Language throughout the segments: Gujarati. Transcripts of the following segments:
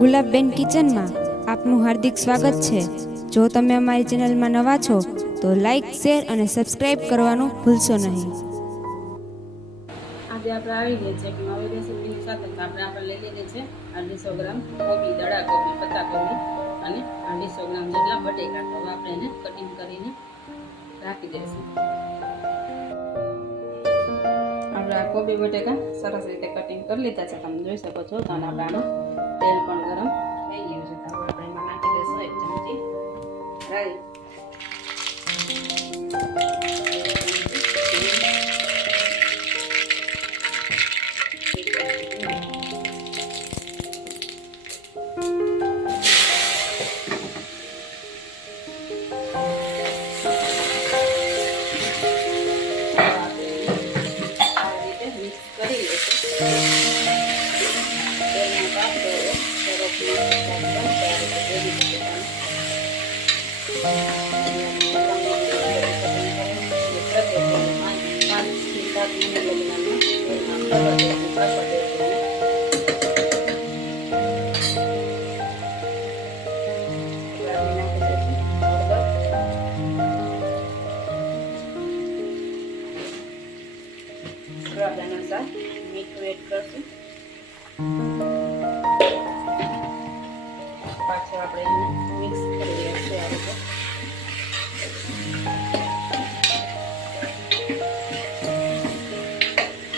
ગુલાબબેન કિચનમાં આપનું હાર્દિક સ્વાગત છે। જો તમે અમારી ચેનલમાં નવા છો તો લાઈક, શેર અને સબસ્ક્રાઇબ કરવાનું ભૂલશો નહીં। આજે આપણે આવી ગયા છે નવી રેસીપીની સાથે। આપણે લઈ લીધી છે 250 ગ્રામ કોબી, દડા કોબી, પત્તા કોબી અને 250 ગ્રામ જેટલા બટેકા। તો આપણે એને કટિંગ કરીને રાખી દઈશું। આપણે આ કોબી બટેકા સરસ રીતે કટિંગ કરી લીધા છે, તમે જોઈ શકો છો। તો આપણે આમાં તેલ પણ ગરમ થઈ ગયું છે, તો આપણે એમાં નાખી દઈશું 1 ચમચી રાઈ, સ્વાદ અનુસાર મીઠું એડ કરશું। પાછું આપણે એને મિક્સ કરી લઈશું આ રીતે।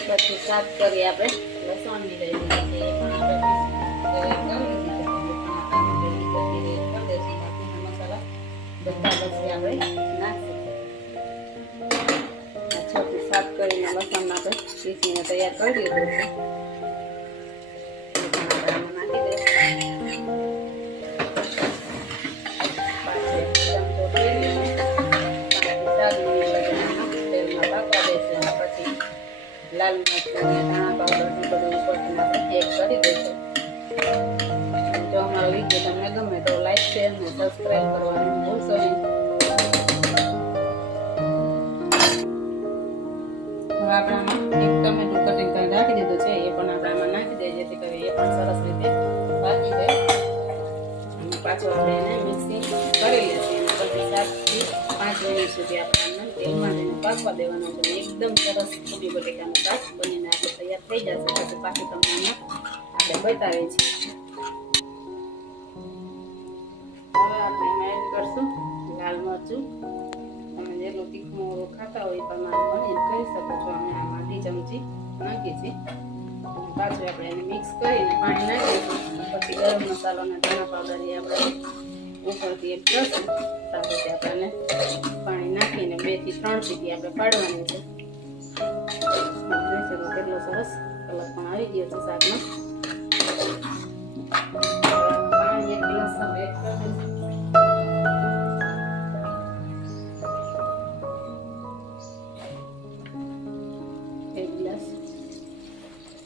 પછી સાફ કરી આપણે લસણની લઈ લીધી છે, એ પણ આપણે મસાલા બધા પછી આપણે નાખીશું। સાફ કરીને લસણ આપણે પીસીને તૈયાર કરી લીધું છે, લાલ મરચ, ધાણા પાવડર ને બધું ઉપરથી આપણે એડ કરી દઈશું। જો અમારો વિડીયો તમને ગમે તો લાઈક, શેર અને સબસ્ક્રાઇબ કરવાનું ભૂલશો નહીં। હવે આપણે આમાં 1 ટમેટું કટિંગ કરીને રાખી દીધું છે, એ પણ આપણે આમાં નાખી દઈએ જેથી કરી એ પણ સરસ રીતે પાકી જાય। અને પાછું આપણે એને મિક્સિંગ કરી લઈશું। પછી 7 થી 5 મિનિટ સુધી આપણે તેલમાં તેને પાકવા દેવાનું છે। એકદમ સરસ કોબી બટેકાનું શાક બનીને આપણે તૈયાર થઈ જશે। પછી પાછું તમને આપણે બતાવીએ છીએ। હવે આપણે એમાં એડ કરશું લાલ મરચું। તમે જેટલું તીખું મોરું ખાતા હોય એ પ્રમાણે બનીને કરી શકો છો। અમે આમાં 2 ચમચી નાખીએ છીએ। પાછું આપણે એને મિક્સ કરીને પાણી નાખીશું। પછી ગરમ મસાલો અને ધાણા પાવડર એ આપણે ઉપરથી એડ કરશું। સાથે આપણે પાણી નાખીને 2 થી 3 સીટી આપણે પાડવાની છે। જોઈ શકો કેટલો સરસ કલર પણ આવી ગયો છે શાકમાં। પાણી 1 ગ્લાસ એડ કરી દઈશું।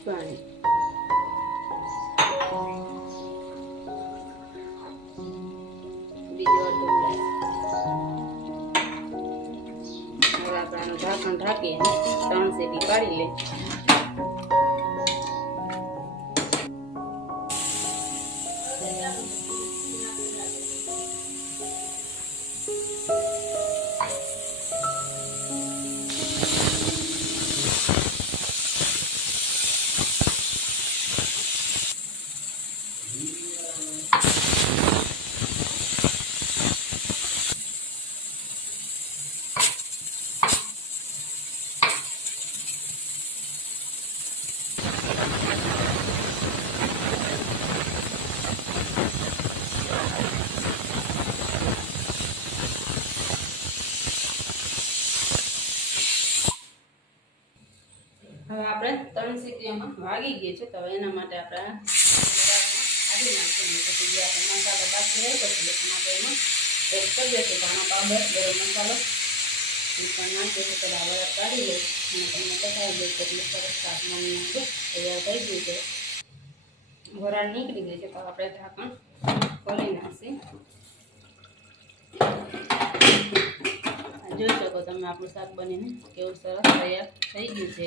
પાણી બીજો અડધો ગ્લાસ। હવે આપણે આનું ઢાંકણ ઢાંકી 3 સીટી પાડી લઈએ। હવે આપણે 3 સીટીમાં વાગી ગઈ છે, તો એના માટે આપણે આડી નાખીશું। પછી જે આપણે મસાલો બાકી રહી ગયો છે પણ આપણે એમાં એડ કરી દઈશું। ધાણા પાવડર, ગરમ મસાલો એ પણ નાખીશું। તો આ વડા કાઢી લઈશ અને તમને બતાવી દઈશ કેટલું સરસ શાક બનીને તૈયાર થઈ ગયું છે। વરાળ નીકળી ગઈ છે, તો આપણે ઢાંકણ ખોલી નાખીશું। જોઈ શકો તમે આપણું શાક બનીને કેવું સરસ તૈયાર થઈ ગયું છે।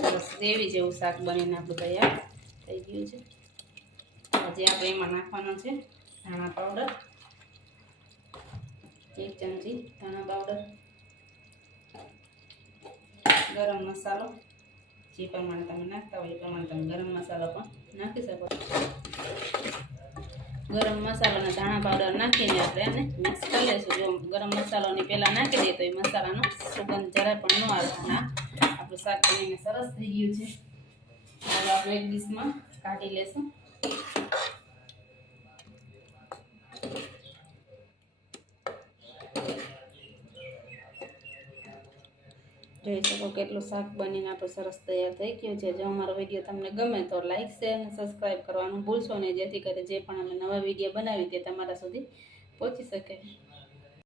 સરસ ગ્રેવી જેવું શાક બનીને આપણું તૈયાર થઈ ગયું છે। આજે આપણે એમાં નાખવાનો છે ધાણા પાવડર, 1 ચમચી ધાણા પાવડર, ગરમ મસાલો, જે પ્રમાણે તમે નાખતા હોય એ પ્રમાણે તમે ગરમ મસાલો પણ નાખી શકો છો. ગરમ મસાલો અને ધાણા પાવડર નાખીને આપણે એને મિક્સ કરી લઈશું. જો ગરમ મસાલોની પહેલાં નાખી દઈએ તો એ મસાલાનો સુગંધ જરાય પણ ન આવે. ના, આપણું શાક બનીને સરસ થઈ ગયું છે. હવે આપણે એક ડીશમાં કાઢી લેશું. જોઈ શકો કેટલું શાક બનીને આપણું સરસ તૈયાર થઈ ગયું છે. જો અમારો વિડીયો તમને ગમે તો લાઈક, શેર અને સબસ્ક્રાઈબ કરવાનું ભૂલશો નહીં, જેથી કરી જે પણ અમે નવા વિડીયો બનાવી તે તમારા સુધી પહોંચી શકે.